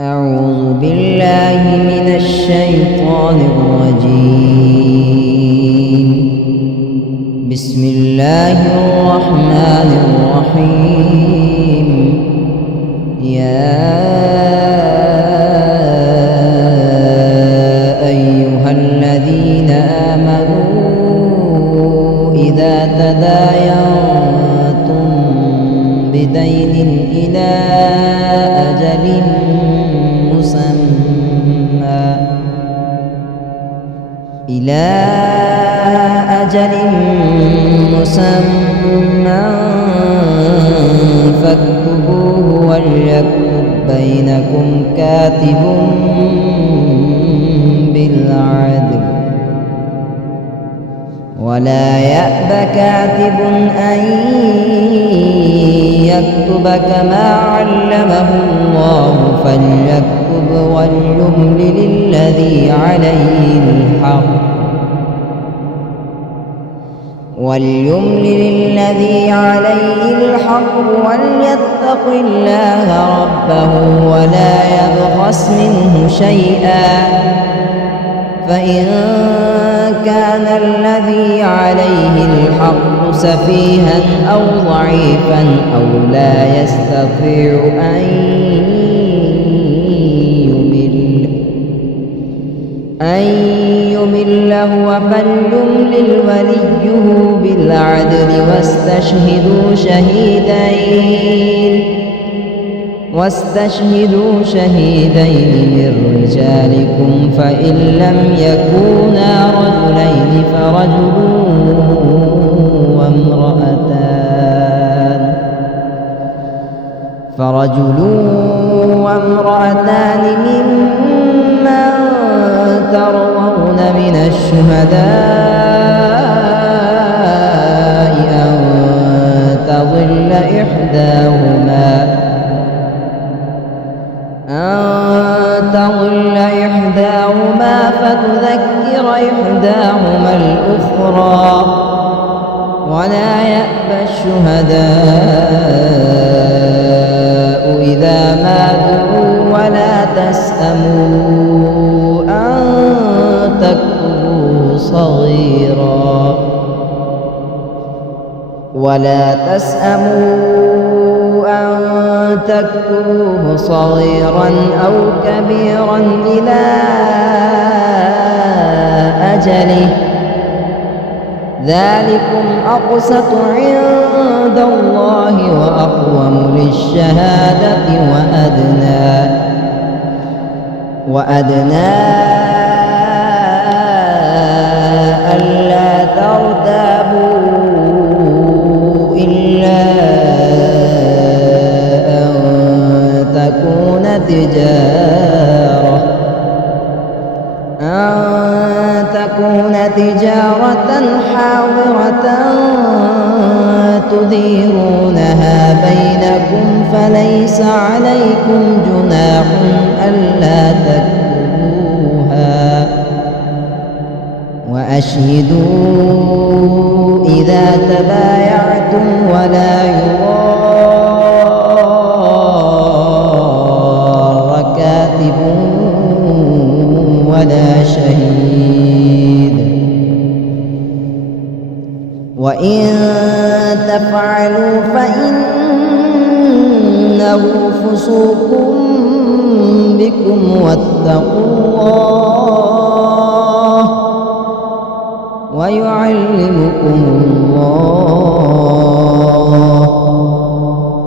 أعوذ بالله من الشيطان الرجيم. بسم الله الرحمن الرحيم. يا أيها الذين آمنوا إذا تداينتم بدين إلى أجل مسمى فاكتبوه وليكتب بينكم كاتب بالعدل ولا يأب كاتب أن يكتب كما علمه الله فليكتب وليملل الذي عليه الحق وليتق الله ربه ولا يبخس منه شيئا فإن كان الذي عليه الحق سفيها أو ضعيفا أو لا يستطيع أن يمل هو فليملل وليه بالعدل واستشهدوا شهيدين من رجالكم فإن لم يكونا رجلين فرجل وامرأتان ممن ترضون من الشهداء أن تضل إحداهما فتذكر إحداهما الأخرى ولا يأبى الشهداء إذا ما دعوا ولا تسأموا أن تكتبوه صغيرا أو كبيرا إلى أجله ذلكم أقسط عند الله وأقوم للشهادة وأدنى ألا ترتابوا إلا أن تكون تجارة حاضرة تديرونها بينكم فليس عليكم جناح ألا تكتبوها وأشهدوا إذا تبايعتم ولا يضار كاتب ولا شهيد وإن تفعلوا فإنه فسوق بكم واتقوا الله ويعلمكم الله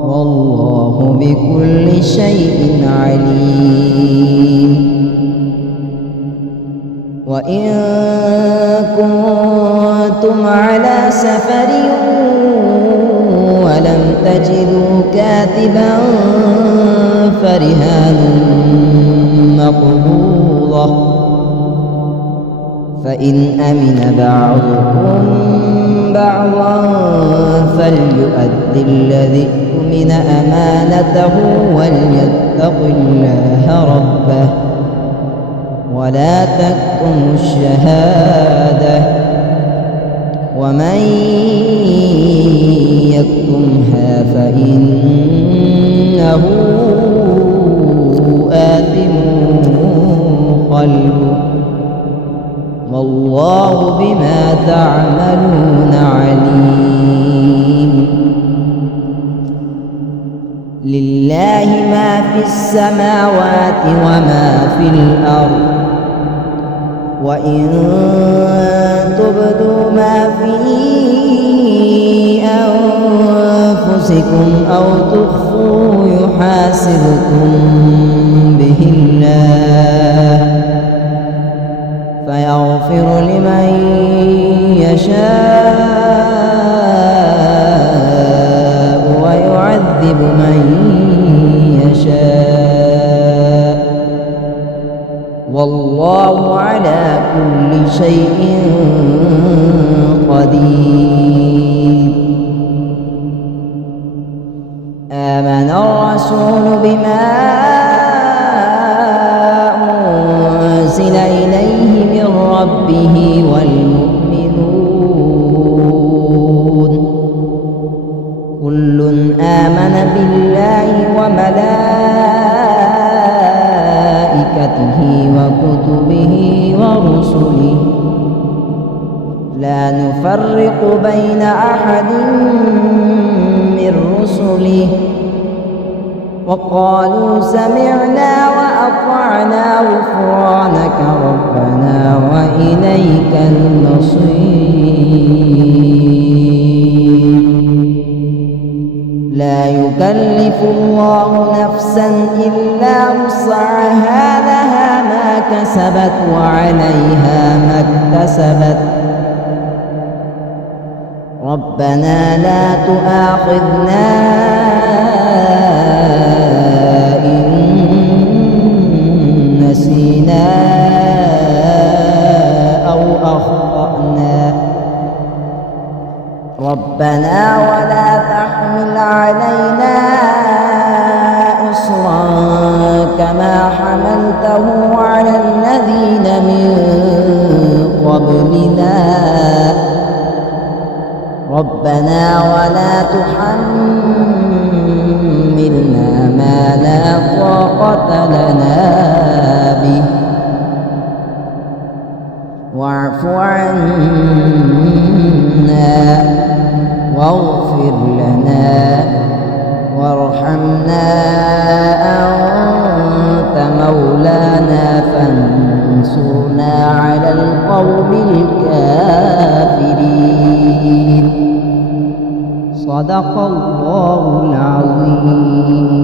والله بكل شيء عليم. وإن كنتم على سفر ولم تجدوا كاتبا فرهان مقبوضة فإن أمن بعضكم بعضا فليؤد الذي اؤتمن أمانته وليتق الله ربه ولا تكتموا الشهادة ومن يكتمها فإنه آثم ضلوا والله بما تعملون عليم لله ما في السماوات وما في الأرض وإن تبدوا ما في أنفسكم أو تخفوا يحاسبكم به الله فيغفر لمن يشاء ويعذب من يشاء والله على كل شيء قدير آمن الرسول بما أنزل إليه من ربه والمؤمنون كل آمن بالله وملائكته وكتبه ورسله لا نفرق بين أحد من رسله وقالوا سمعنا وأطعنا غفرانك ربنا وإليك المصير لا يكلف الله نفسا إلا وسعها لها ما كسبت وعليها ما اكتسبت ربنا لا تؤاخذنا إن نسينا أو أخطأنا ربنا ولا تحمل علينا إصرا كما حملته على الذين من قبلنا ربنا ولا تحملنا ما لا طاقة لنا به واعف عنا واغفر لنا وارحمنا أنت مولانا فانصرنا على القوم الكافرين صدق الله العظيم.